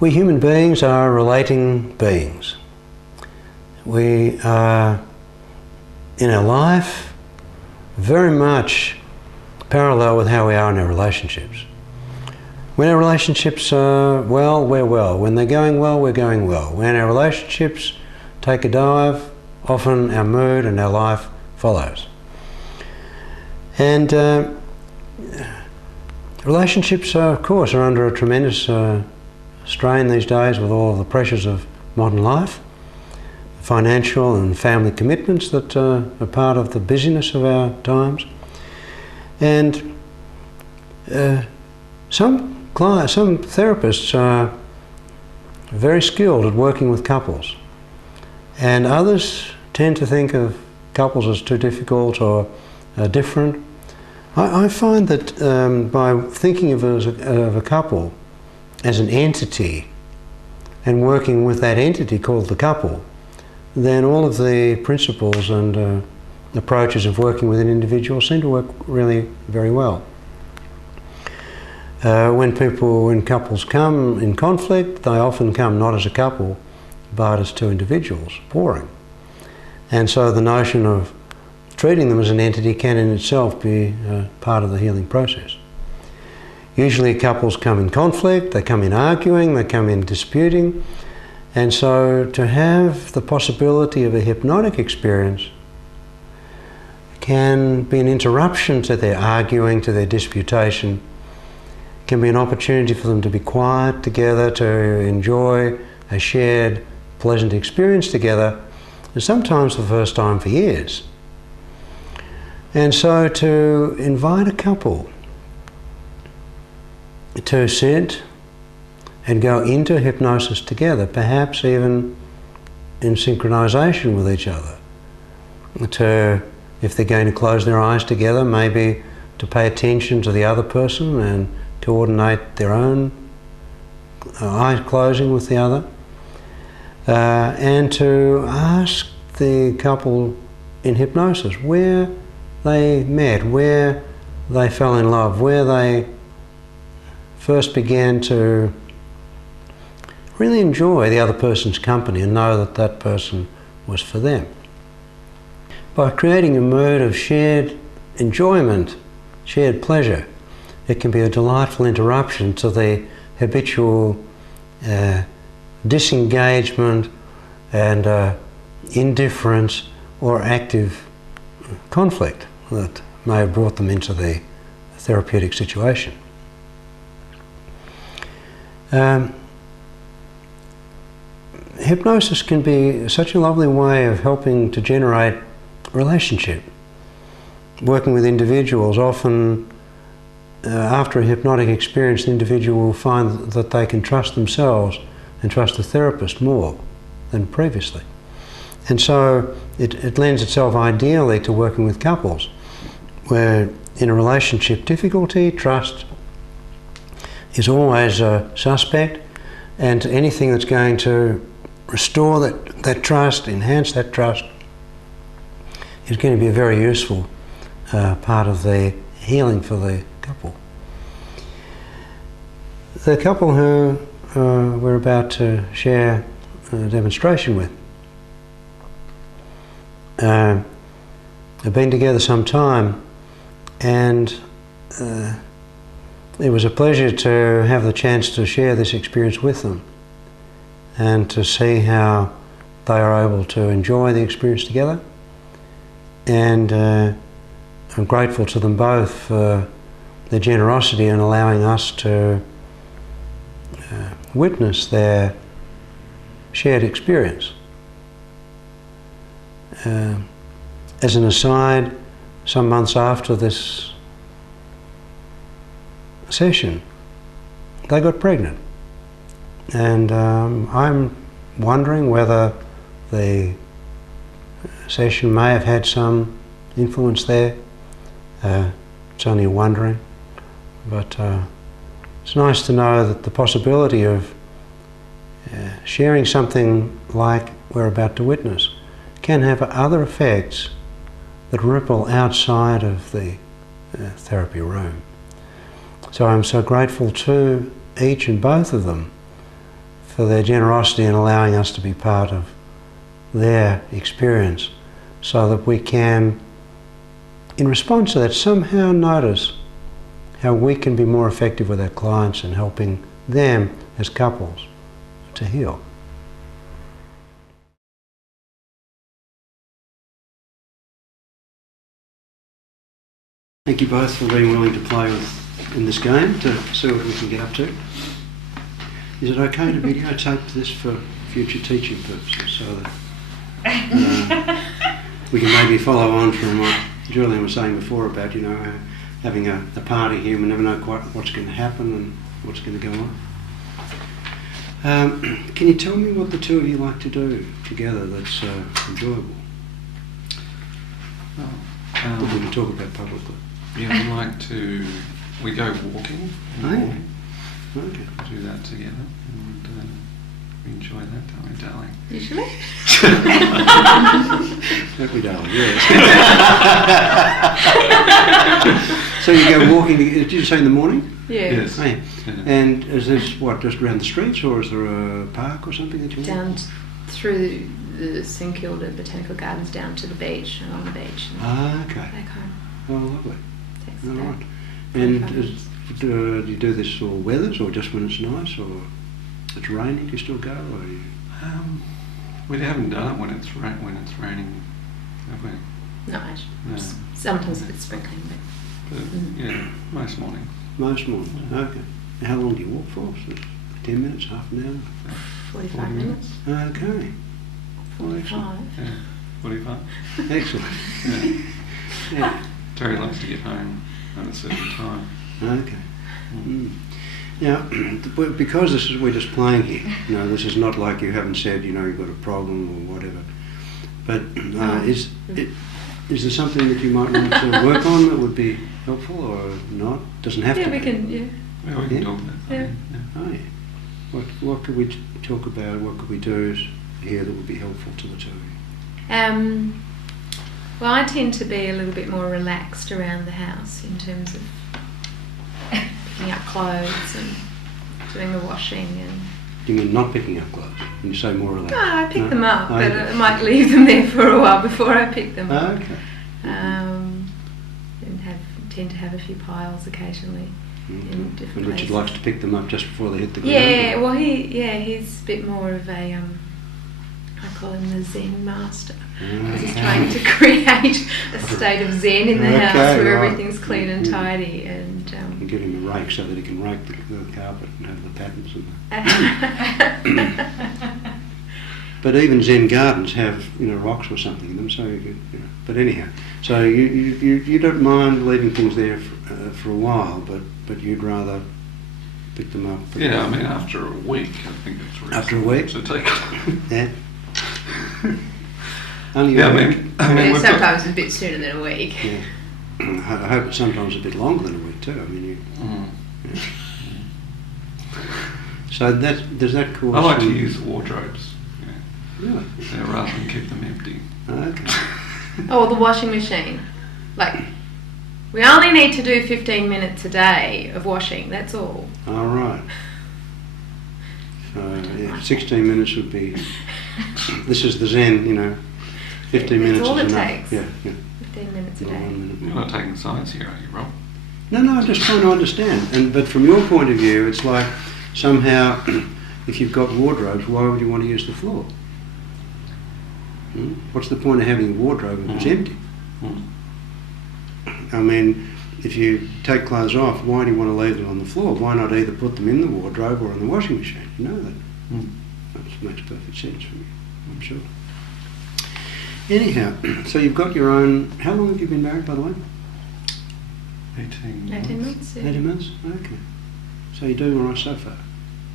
We human beings are relating beings. We are, in our life, very much parallel with how we are in our relationships. When our relationships are well, we're well. When they're going well, we're going well. When our relationships take a dive, often our mood and our life follows. And relationships, of course, are under a tremendous strain these days with all of the pressures of modern life, financial and family commitments that are part of the busyness of our times. And some therapists are very skilled at working with couples, and others tend to think of couples as too difficult or different. I find that by thinking of a couple as an entity and working with that entity called the couple, then all of the principles and approaches of working with an individual seem to work really very well. When couples come in conflict, they often come not as a couple, but as two individuals, warring. And so the notion of treating them as an entity can in itself be part of the healing process. Usually couples come in conflict, they come in arguing, they come in disputing, and so to have the possibility of a hypnotic experience can be an interruption to their arguing, to their disputation, can be an opportunity for them to be quiet together, to enjoy a shared pleasant experience together, and sometimes for the first time for years. And so to invite a couple to sit and go into hypnosis together, perhaps even in synchronization with each other. If they're going to close their eyes together, maybe to pay attention to the other person and coordinate their own eye closing with the other. And to ask the couple in hypnosis where they met, where they fell in love, where they first began to really enjoy the other person's company and know that that person was for them. By creating a mood of shared enjoyment, shared pleasure, it can be a delightful interruption to the habitual disengagement and indifference or active conflict that may have brought them into the therapeutic situation. Hypnosis can be such a lovely way of helping to generate relationship. Working with individuals, often after a hypnotic experience, the individual will find that they can trust themselves and trust the therapist more than previously. And so it lends itself ideally to working with couples, where in a relationship difficulty, trust is always a suspect, and anything that's going to restore that trust, enhance that trust, is going to be a very useful part of the healing for the couple. The couple who we're about to share a demonstration with have been together some time, and it was a pleasure to have the chance to share this experience with them and to see how they are able to enjoy the experience together. And I'm grateful to them both for their generosity in allowing us to witness their shared experience. As an aside, some months after this session, they got pregnant. And I'm wondering whether the session may have had some influence there. It's only wondering, but it's nice to know that the possibility of sharing something like we're about to witness can have other effects that ripple outside of the therapy room. So I'm so grateful to each and both of them for their generosity in allowing us to be part of their experience, so that we can, in response to that, somehow notice how we can be more effective with our clients in helping them as couples to heal. Thank you both for being willing to play in this game to see what we can get up to. Is it okay to videotape this for future teaching purposes, so that we can maybe follow on from what Julian was saying before about, having a party here, we never know quite what's going to happen and what's going to go on. Can you tell me what the two of you like to do together that's enjoyable? That we can talk about publicly. Yeah, we go walking in the morning. Okay. We do that together, and we enjoy that, don't we, darling? Usually. Don't we, darling? Yes. So you go walking, did you say in the morning? Yeah. Yes. Oh, yeah. Yeah. And is this, just around the streets, or is there a park or something that you Down walk? through the St Kilda Botanical Gardens down to the beach, along the beach. And Okay. back home. Oh, lovely. Takes All about right. And 45 minutes. do you do this all weathers, or just when it's nice, or it's raining, do you still go, or you... We haven't done it when it's raining, have we? No, No. sometimes a bit sprinkling, But yeah, most mornings. Most mornings? Okay. And how long do you walk for? So 10 minutes, half an hour? but 45 40 minutes. Okay. Well, 45. Yeah, 45. Excellent. Yeah. Yeah. Terry likes to get home at a certain time. Okay. Mm. Now, because we're just playing here, this is not like you haven't said, you've got a problem or whatever. But is there something that you might want to work on that would be helpful, or not? Doesn't have to Yeah, be. we can, yeah. Yeah, we can talk about that. Yeah. Oh, yeah. What could we talk about? What could we do here that would be helpful to the two of you? Well, I tend to be a little bit more relaxed around the house in terms of picking up clothes and doing the washing and... You mean not picking up clothes? When you say more relaxed? No, I pick them up, but Okay. I might leave them there for a while before I pick them up. Okay. And tend to have a few piles occasionally in different And Richard places. likes to pick them up just before they hit the ground? Yeah, well, he's a bit more of a, I call him the Zen master. Because he's trying to create a state of Zen in the house where right. everything's clean and tidy. And You get him a rake so that he can rake the carpet and have the patterns and But even Zen gardens have, rocks or something in them, so you could, But anyhow, so you don't mind leaving things there for a while, but you'd rather pick them up. Yeah, I mean, after a week, I think it's reasonable. After a week? So take Yeah. Only Yeah, a I week. mean, and we've got- sometimes a bit sooner than a week. Yeah. I hope it's sometimes a bit longer than a week too. I mean, yeah. So does that cause? I like to use wardrobes, Really? rather than keep them empty. Okay. Oh, the washing machine. Like, we only need to do 15 minutes a day of washing, that's all. All right. So 16 minutes would be. This is the Zen, 15 minutes That's all is it enough. takes. Yeah. 15 minutes a Not 1 day. minute. You're not taking sides here, are you, Rob? No, I'm just trying to understand. But from your point of view, it's like somehow, if you've got wardrobes, why would you want to use the floor? What's the point of having a wardrobe if it's empty? I mean, if you take clothes off, why do you want to leave them on the floor? Why not either put them in the wardrobe or in the washing machine? You know that. That makes perfect sense for me, I'm sure. Anyhow, so you've got your own... How long have you been married, by the way? 18 months. 18 months, yeah. 18 months? Okay. So you're doing all right so far?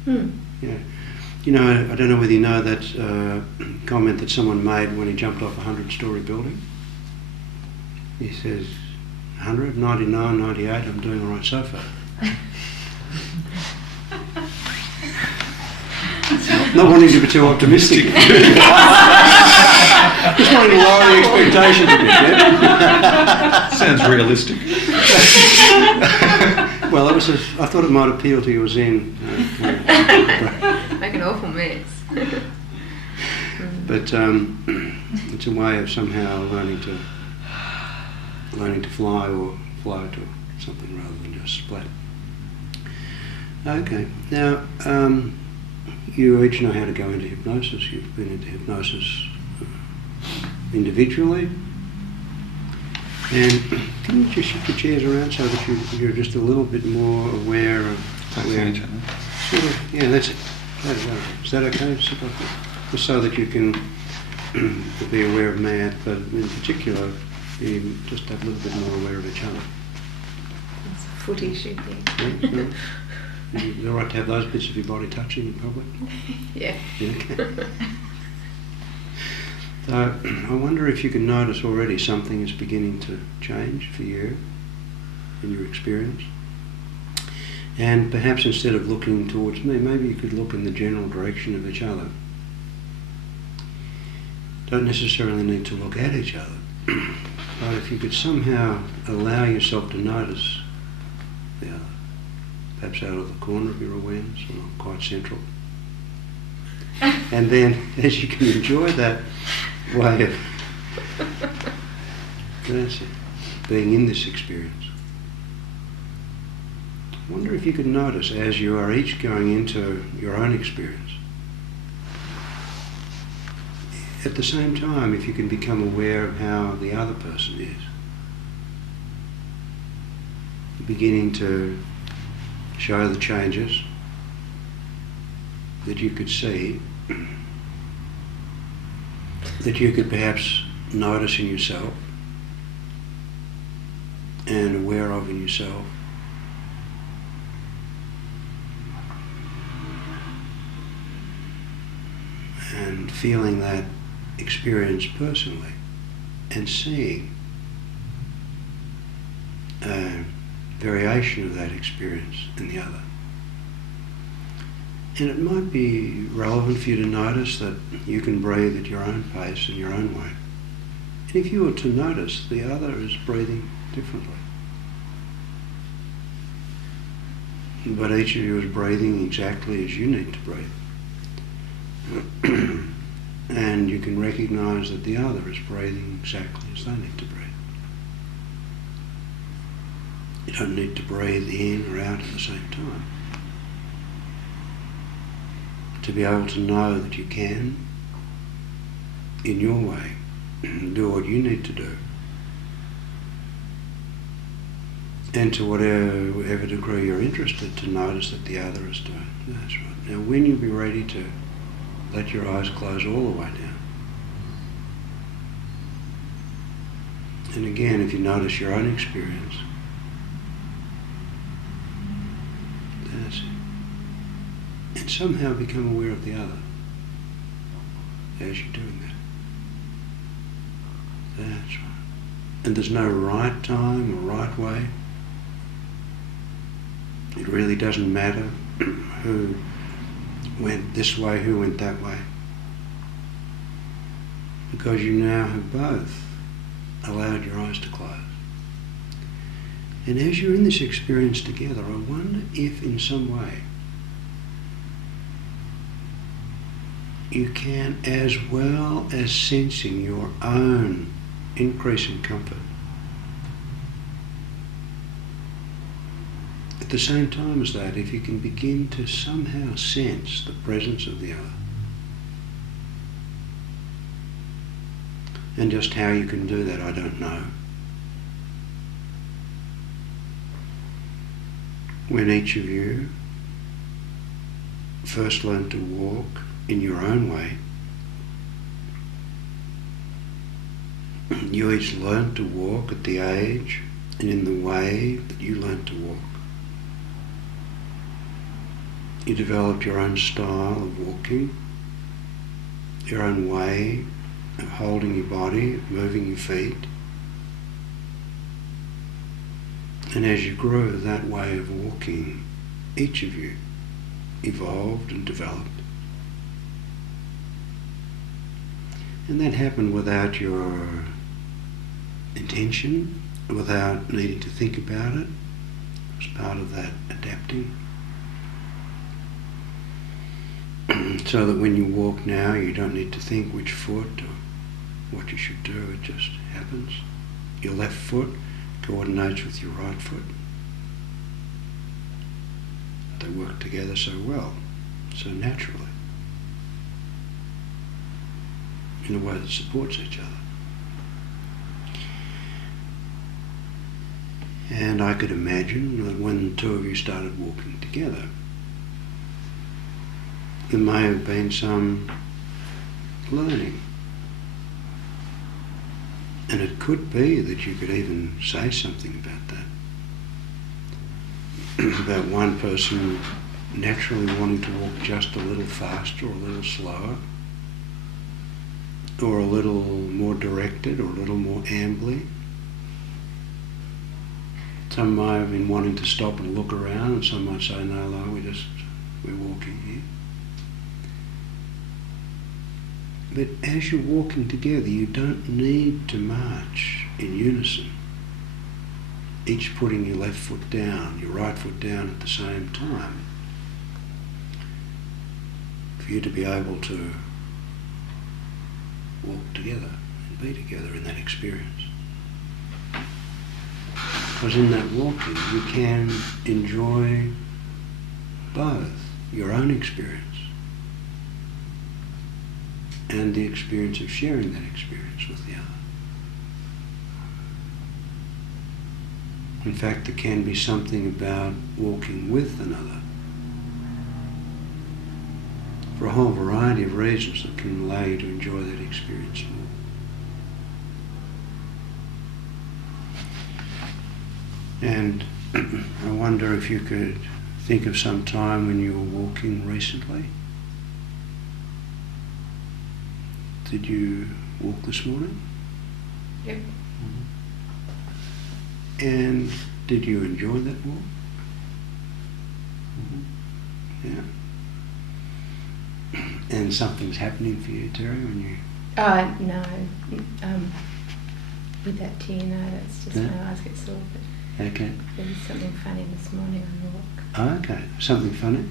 Hmm. Yeah. I don't know whether you know that comment that someone made when he jumped off a 100-storey building. He says, 100, 99, 98, I'm doing all right so far. Not wanting to be too optimistic. Just wanting to lower the expectations a bit, yeah? Sounds realistic. Well, I thought it might appeal to your Zen. Make an awful mess. But it's a way of somehow learning to fly or float or something rather than just splat. Okay, now you each know how to go into hypnosis. You've been into hypnosis individually. And can you just shift your chairs around so that you're just a little bit more aware of where each other. Sort of, yeah, that's it. Is that okay? Just so that you can be aware of Matt, but in particular, be just a little bit more aware of each other. It's a foot issue thing. Yeah, is it all right to have those bits of your body touching in public? Yeah. Okay. So I wonder if you can notice already something is beginning to change for you in your experience. And perhaps instead of looking towards me, maybe you could look in the general direction of each other. Don't necessarily need to look at each other, but if you could somehow allow yourself to notice the other, perhaps out of the corner of your awareness, or not quite central. And then as you can enjoy that way of that's it, being in this experience, I wonder if you could notice as you are each going into your own experience, at the same time if you can become aware of how the other person is, beginning to show the changes that you could see, that you could perhaps notice in yourself and aware of in yourself. And feeling that experience personally and seeing a variation of that experience in the other. And it might be relevant for you to notice that you can breathe at your own pace in your own way. And if you were to notice the other is breathing differently, but each of you is breathing exactly as you need to breathe. And you can recognize that the other is breathing exactly as they need to breathe. You don't need to breathe in or out at the same time. To be able to know that you can, in your way, do what you need to do. And to whatever degree you're interested, to notice that the other is doing. That's right. Now when you'll be ready to let your eyes close all the way down. And again, if you notice your own experience, that's it. And somehow become aware of the other as you're doing that. That's right. And there's no right time or right way. It really doesn't matter who went this way, who went that way. Because you now have both allowed your eyes to close. And as you're in this experience together, I wonder if in some way you can, as well as sensing your own increase in comfort, at the same time as that, if you can begin to somehow sense the presence of the other. And just how you can do that, I don't know. When each of you first learned to walk in your own way, you each learned to walk at the age and in the way that you learned to walk. You developed your own style of walking, your own way of holding your body, moving your feet. And as you grew that way of walking, each of you evolved and developed. And that happened without your intention, without needing to think about it. It was part of that adapting. So that when you walk now, you don't need to think which foot or what you should do, it just happens. Your left foot coordinates with your right foot. They work together so well, so naturally, in a way that supports each other. And I could imagine that when the two of you started walking together, there may have been some learning. And it could be that you could even say something about that. About one person naturally wanting to walk just a little faster or a little slower, or a little more directed or a little more ambly. Some might have been wanting to stop and look around, and some might say, no, we're walking here. But as you're walking together, you don't need to march in unison, each putting your left foot down, your right foot down at the same time, for you to be able to walk together and be together in that experience. Because in that walking, you can enjoy both your own experience and the experience of sharing that experience with the other. In fact, there can be something about walking with another for a whole variety of reasons that can allow you to enjoy that experience more. And I wonder if you could think of some time when you were walking recently. Did you walk this morning? Yep. Mm-hmm. And did you enjoy that walk? Mm-hmm. Yeah. And something's happening for you, Terry, when you... No. With that tear, no, that's just Yeah. my eyes get sore. But Okay. there was something funny this morning on the walk. Oh, okay. Something funny?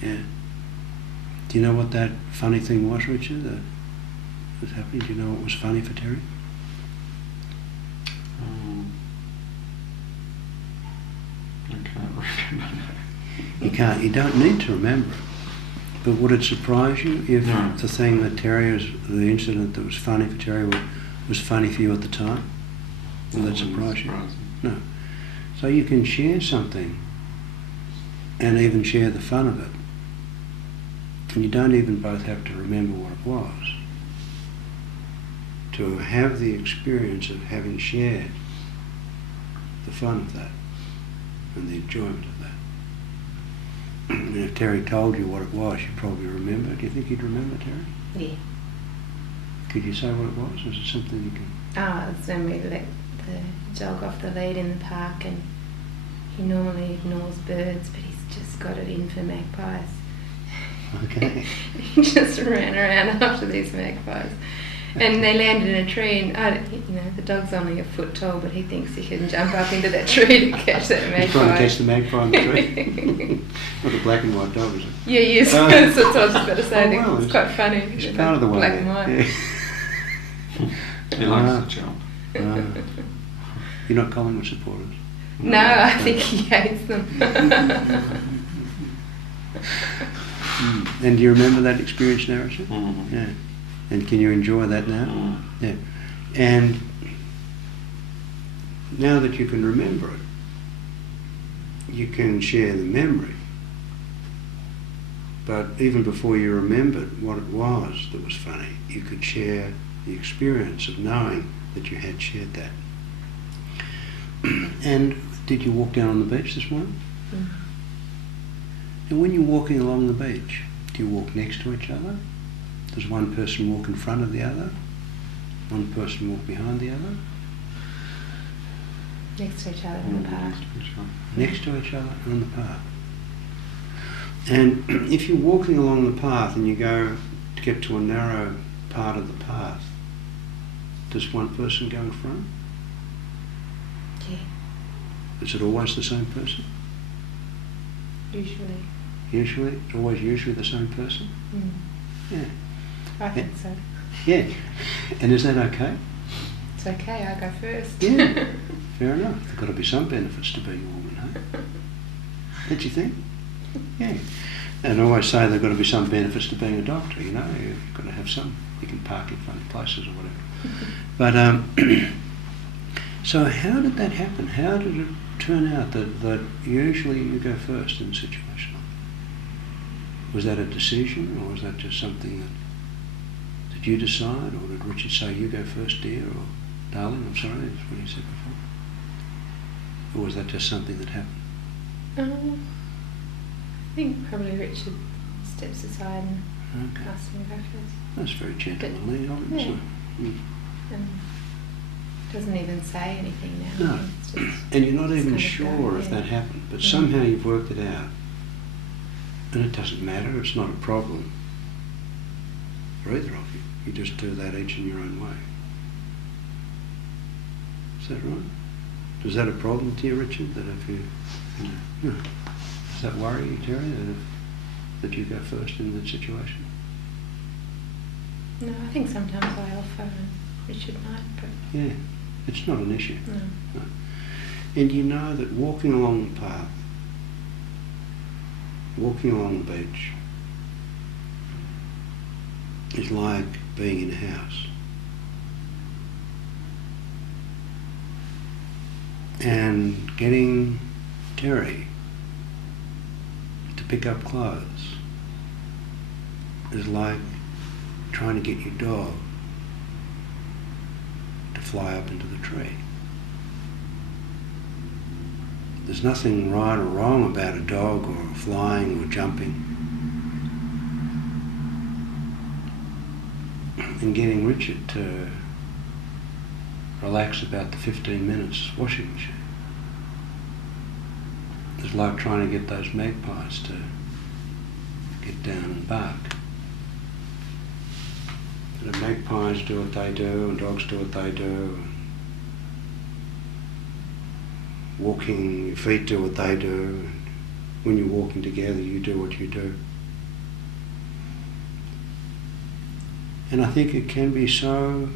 Yeah. Do you know what that funny thing was, Richard, that was happening? Do you know what was funny for Terry? I can't remember. You don't need to remember it. But would it surprise you if No. the thing that the incident that was funny for Terry was funny for you at the time? Will that surprise you? No. So you can share something and even share the fun of it. And you don't even both have to remember what it was. To have the experience of having shared the fun of that and the enjoyment of that. And if Terry told you what it was, you'd probably remember. Do you think you'd remember, Terry? Yeah. Could you say what it was? Was it something you can... It's when we let the dog off the lead in the park, and he normally ignores birds, but he's just got it in for magpies. Okay. He just ran around after these magpies. And they landed in a tree, and the dog's only a foot tall, but he thinks he can jump up into that tree to catch that magpie. He's trying to catch the magpie in the tree. Not a black and white dog, is it? Yeah, he is. That's what I was just about to say. I think well, it's quite funny. It's part of the way. Black and white. Yeah. He likes to jump. You're not Collingwood supporters? No, I think he hates them. And do you remember that experience now, Richard? Mm. Yeah. And can you enjoy that now? Mm. Yeah. And now that you can remember it, you can share the memory. But even before you remembered what it was that was funny, you could share the experience of knowing that you had shared that. And did you walk down on the beach this morning? Mm. And when you're walking along the beach, do you walk next to each other? Does one person walk in front of the other? One person walk behind the other? Next to each other in the park. Next to each other on the path. And if you're walking along the path and you go to get to a narrow part of the path, does one person go in front? Yeah, Is it always the same person? usually. Usually, it's always usually the same person? Mm. Yeah. I think so. Yeah. And is that okay? It's okay, I go first. Yeah. Fair enough. There's got to be some benefits to being a woman, hey? Don't you think? Yeah. And I always say there's got to be some benefits to being a doctor, you know. You've got to have some. You can park in funny places or whatever. But, so how did that happen? How did it turn out that usually you go first in a situation like that? Was that a decision, or was that just something that did you decide, or did Richard say, you go first, dear, or darling, I'm sorry, that's what he said before? Or was that just something that happened? I think probably Richard steps aside and asks me to go first. That's very gentlemanly of him, isn't it? Mm. And doesn't even say anything now. No, It's just, and you're not it's even kind of sure going, if yeah. that happened, but somehow you've worked it out. And it doesn't matter, it's not a problem for either of you. You just do that each in your own way. Is that right? Is that a problem to you, Richard, that if you know, does that worry you, Terry, that you go first in that situation? No, I think sometimes I offer and Richard might, but Yeah, it's not an issue. no. No. And you know that walking along the path, walking along the beach, is like being in a house. And getting Terry to pick up clothes is like trying to get your dog to fly up into the tree. There's nothing right or wrong about a dog or flying or jumping. And getting Richard to relax about the 15 minutes washing machine is like trying to get those magpies to get down and bark. And the magpies do what they do, and dogs do what they do, and walking, your feet do what they do, and when you're walking together you do what you do. And I think it can be so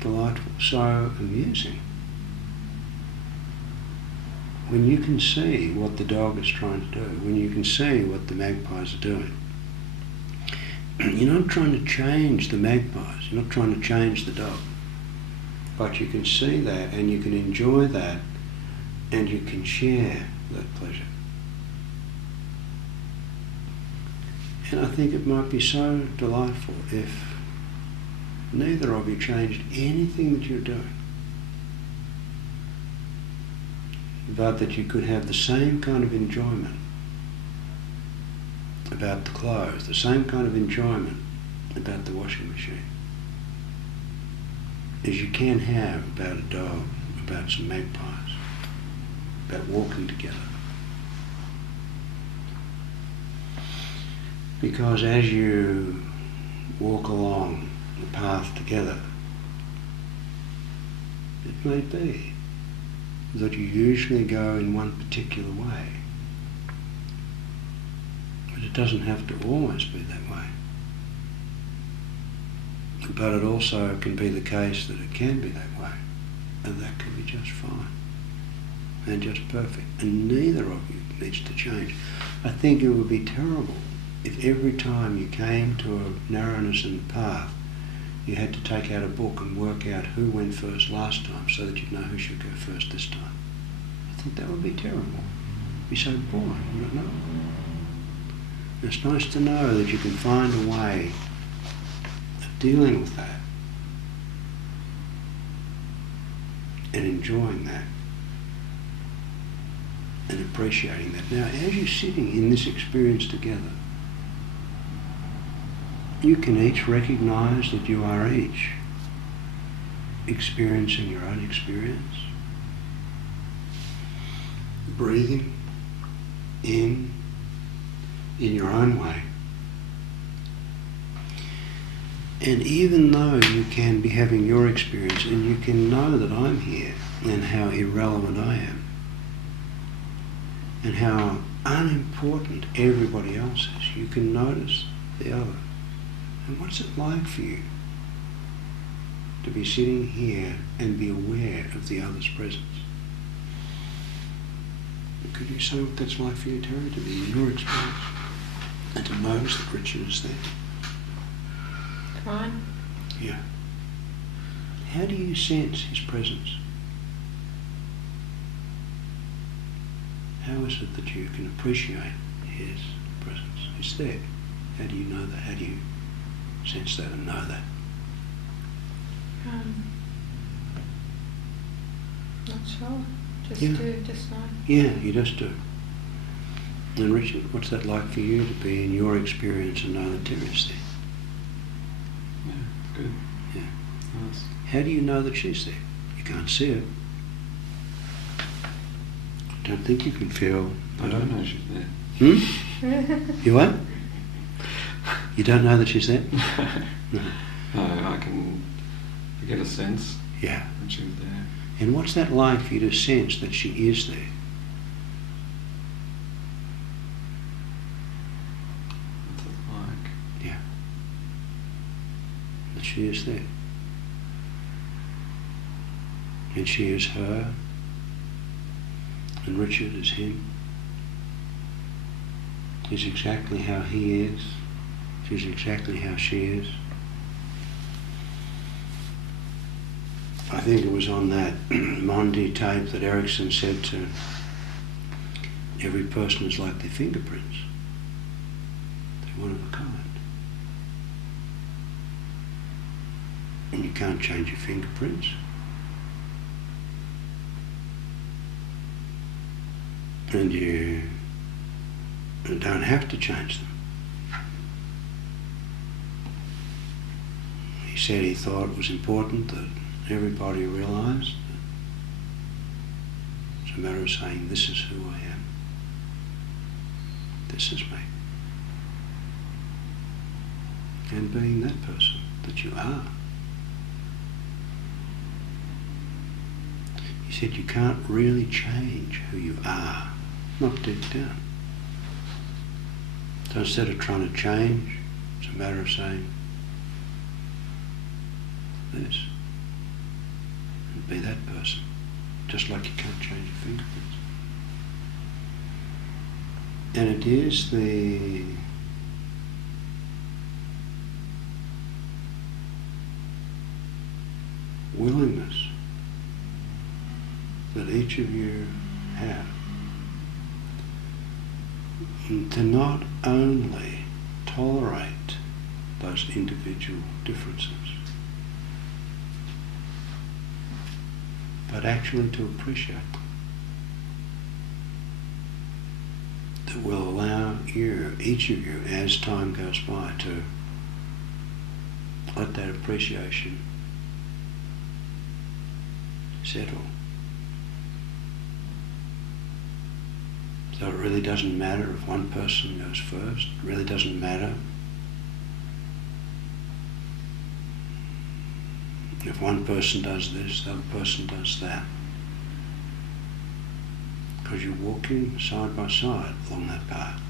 delightful, so amusing when you can see what the dog is trying to do, when you can see what the magpies are doing. You're not trying to change the magpies, you're not trying to change the dog, but you can see that and you can enjoy that and you can share that pleasure. And I think it might be so delightful if neither of you changed anything that you're doing, but that you could have the same kind of enjoyment about the clothes, the same kind of enjoyment about the washing machine as you can have about a dog, about some magpies, about walking together. Because as you walk along the path together, it may be that you usually go in one particular way, but it doesn't have to always be that way. But it also can be the case that it can be that way, and that can be just fine and just perfect, and neither of you needs to change. I think it would be terrible if every time you came to a narrowness in the path you had to take out a book and work out who went first last time so that you'd know who should go first this time. I think that would be terrible. It'd be so boring, would it not? It's nice to know that you can find a way of dealing with that and enjoying that and appreciating that. Now, as you're sitting in this experience together, you can each recognise that you are each experiencing your own experience. Breathing in your own way. And even though you can be having your experience and you can know that I'm here and how irrelevant I am, and how unimportant everybody else is. You can notice the other. And what's it like for you to be sitting here and be aware of the other's presence? Could you say what that's like for you, Terry, to be in your experience and to notice that Richard is there? Fine. Yeah. How do you sense his presence? How is it that you can appreciate his presence? It's there. How do you know that? How do you sense that and know that? Not sure. Just Yeah. do, just know. Yeah, you just do. And Richard, what's that like for you to be in your experience and know that Terry's there? Yeah, it's good. Yeah. Nice. How do you know that she's there? You can't see her. I don't think you can feel. I don't know she's there. You what? You don't know that she's there? No. No, I get a sense Yeah. that she's there. And what's that like for you to sense that she is there? What's it like? Yeah. That she is there. And she is her. And Richard is him. He's exactly how he is. She's exactly how she is. I think it was on that Mondi tape that Erickson said to every person is like their fingerprints. They're one of a kind. And you can't change your fingerprints. And you don't have to change them. He said he thought it was important that everybody realised that it's a matter of saying, this is who I am. This is me. And being that person that you are. He said you can't really change who you are, not deep down. So instead of trying to change, it's a matter of saying this. And be that person, just like you can't change your fingerprints. And it is the willingness that each of you have to not only tolerate those individual differences, but actually to appreciate them. That will allow you, each of you, as time goes by, to let that appreciation settle. So it really doesn't matter if one person goes first. It really doesn't matter if one person does this, the other person does that. Because you're walking side by side along that path.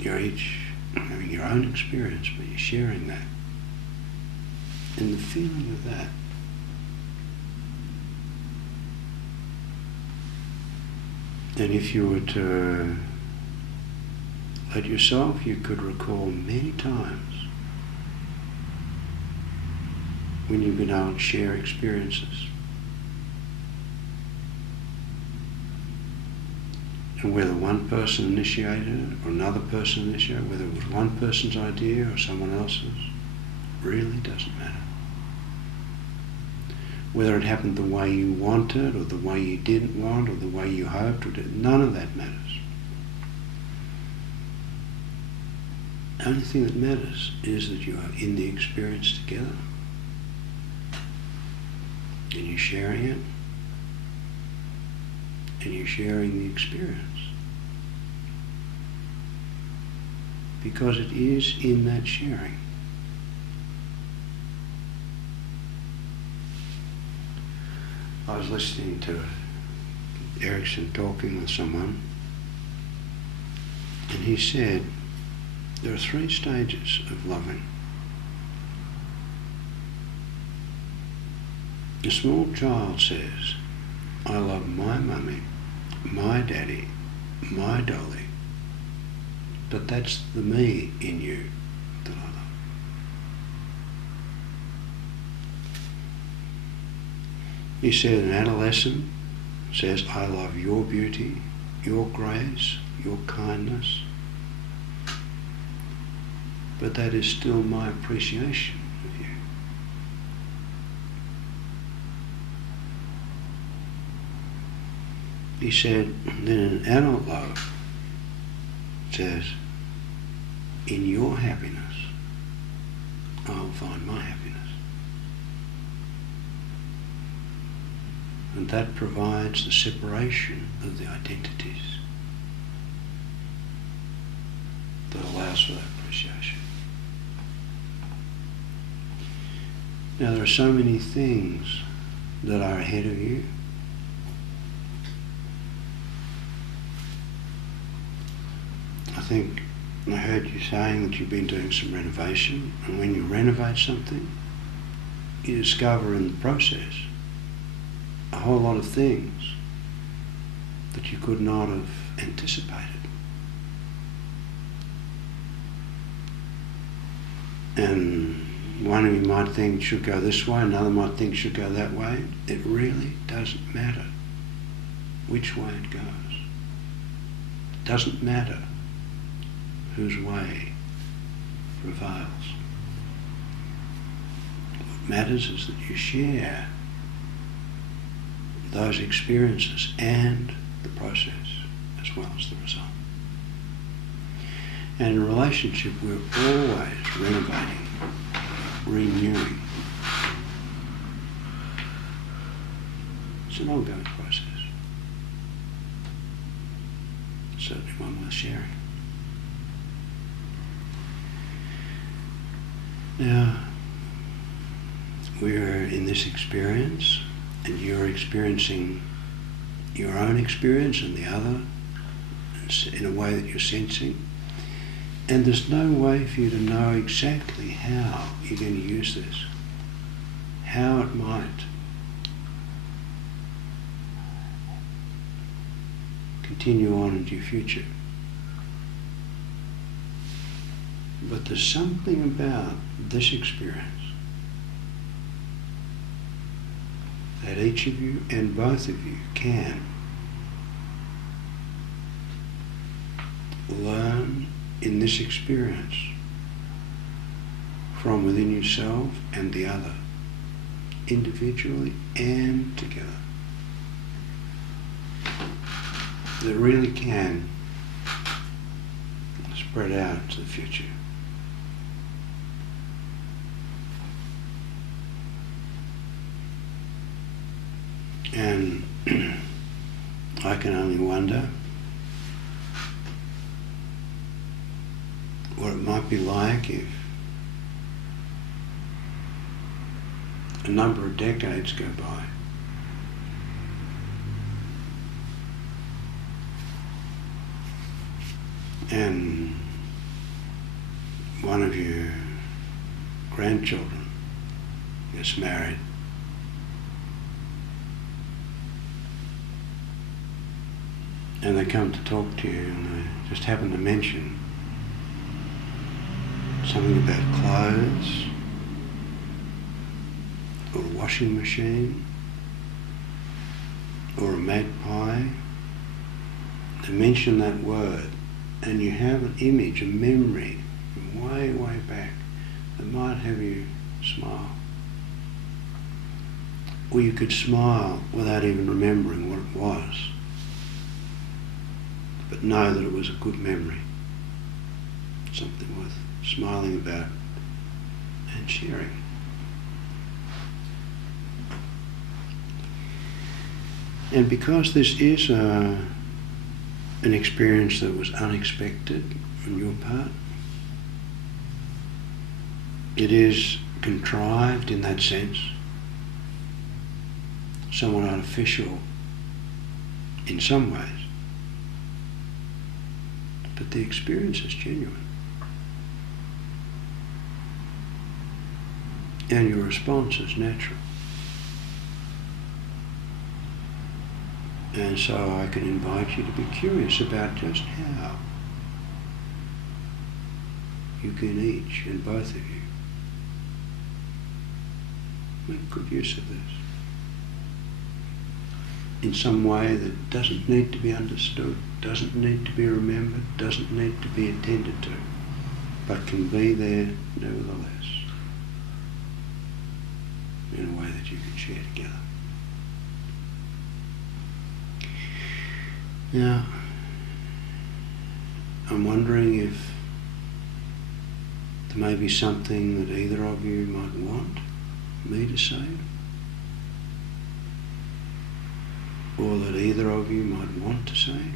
You're each having your own experience, but you're sharing that. And the feeling of that and if you were to let yourself, you could recall many times when you've been able to share experiences. And whether one person initiated it or another person initiated it, whether it was one person's idea or someone else's, really doesn't matter. Whether it happened the way you wanted or the way you didn't want or the way you hoped or did, none of that matters. The only thing that matters is that you are in the experience together and you're sharing it and you're sharing the experience. Because it is in that sharing. I was listening to Erickson talking with someone, and he said there are 3 stages of loving. A small child says, I love my mummy, my daddy, my dolly, but that's the me in you that I love. He said an adolescent says, I love your beauty, your grace, your kindness, but that is still my appreciation of you. He said, then an adult love says, in your happiness, I'll find my happiness. And that provides the separation of the identities that allows for that appreciation. Now there are so many things that are ahead of you. I think I heard you saying that you've been doing some renovation, and when you renovate something, you discover in the process a whole lot of things that you could not have anticipated. And one of you might think it should go this way, another might think it should go that way. It really doesn't matter which way it goes. It doesn't matter whose way prevails. What matters is that you share those experiences and the process as well as the result. And in a relationship, we're always renovating, renewing. It's an ongoing process. Certainly one worth sharing. Now, we're in this experience, and you're experiencing your own experience and the other in a way that you're sensing. And there's no way for you to know exactly how you're going to use this, how it might continue on into your future. But there's something about this experience that each of you and both of you can learn in this experience from within yourself and the other, individually and together. That really can spread out to the future. And I can only wonder what it might be like if a number of decades go by and one of your grandchildren gets married and they come to talk to you and they just happen to mention something about clothes or a washing machine or a magpie. They mention that word and you have an image, a memory from way, way back that might have you smile. Or you could smile without even remembering what it was, but know that it was a good memory, something worth smiling about and sharing. And because this is an experience that was unexpected on your part, it is contrived in that sense. somewhat artificial in some ways, but the experience is genuine. And your response is natural. And so I can invite you to be curious about just how you can each and both of you make good use of this in some way that doesn't need to be understood, doesn't need to be remembered, doesn't need to be attended to, but can be there nevertheless in a way that you can share together. Now, I'm wondering if there may be something that either of you might want me to say, or that either of you might want to say,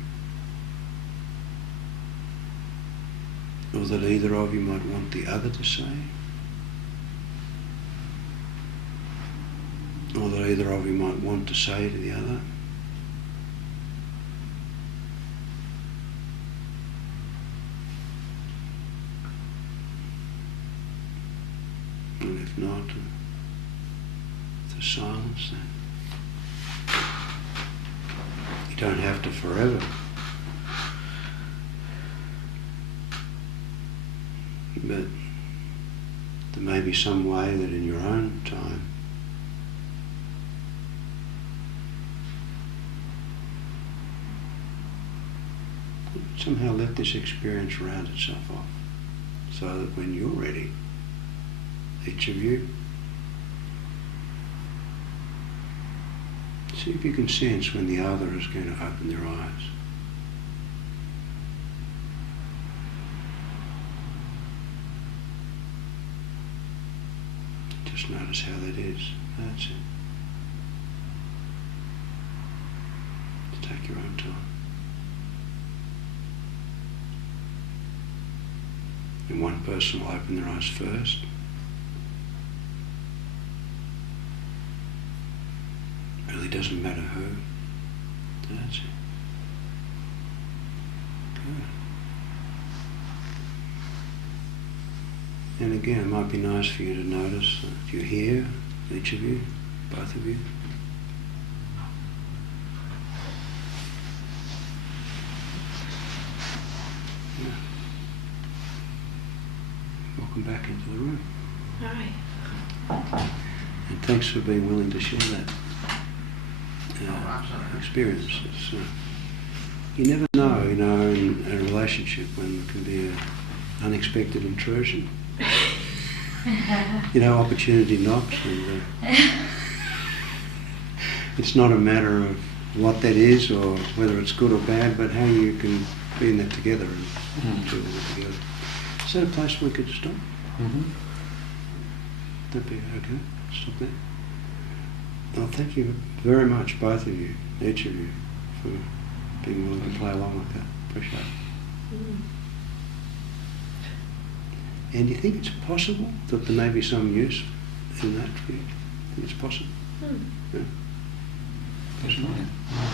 or that either of you might want the other to say, or that either of you might want to say to the other. And if not, if there's silence, then you don't have to forever. But there may be some way that in your own time somehow let this experience round itself off, so that when you're ready, each of you, see if you can sense when the other is going to open their eyes. Just notice how that is. That's it. Take your own time. And one person will open their eyes first. Really doesn't matter who. That's it. Good. And again, it might be nice for you to notice that you're here, each of you, both of you. Yeah. Welcome back into the room. Hi. And thanks for being willing to share that experience. You never know, in a relationship when there can be an unexpected intrusion. Opportunity knocks, and it's not a matter of what that is or whether it's good or bad, but how you can be in that together and do it together. Is that a place we could stop? Mm-hmm. That'd be okay. Stop there. Well, thank you very much, both of you, each of you, for being willing to play along with that. Appreciate it. And do you think it's possible that there may be some use in that for you? Think it's possible? Mm. Yeah. Definitely.